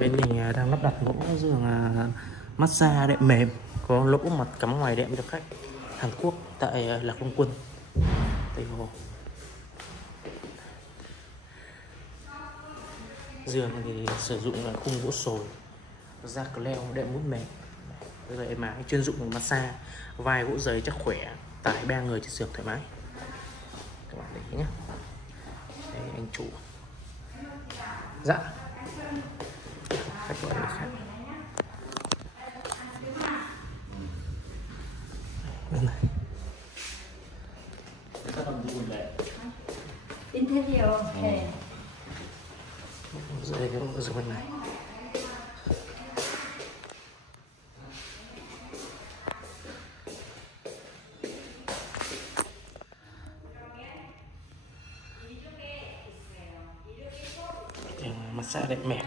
Bên mình đang lắp đặt mẫu giường massage đệm mềm có lỗ mặt cắm ngoài đệm cho khách Hàn Quốc tại Lạc Long Quân, Tây Hồ. Giường thì sử dụng là khung gỗ sồi, da leo, đệm mút mềm, rồi êm ái, chuyên dụng massage, vai gỗ giấy chắc khỏe, tải 3 người trên giường thoải mái. Các bạn để ý nhé. Đây anh chủ. Dạ. Khách gọi điện khác. Bên này. Interior. Đây cái bên này. Massage đệm mềm.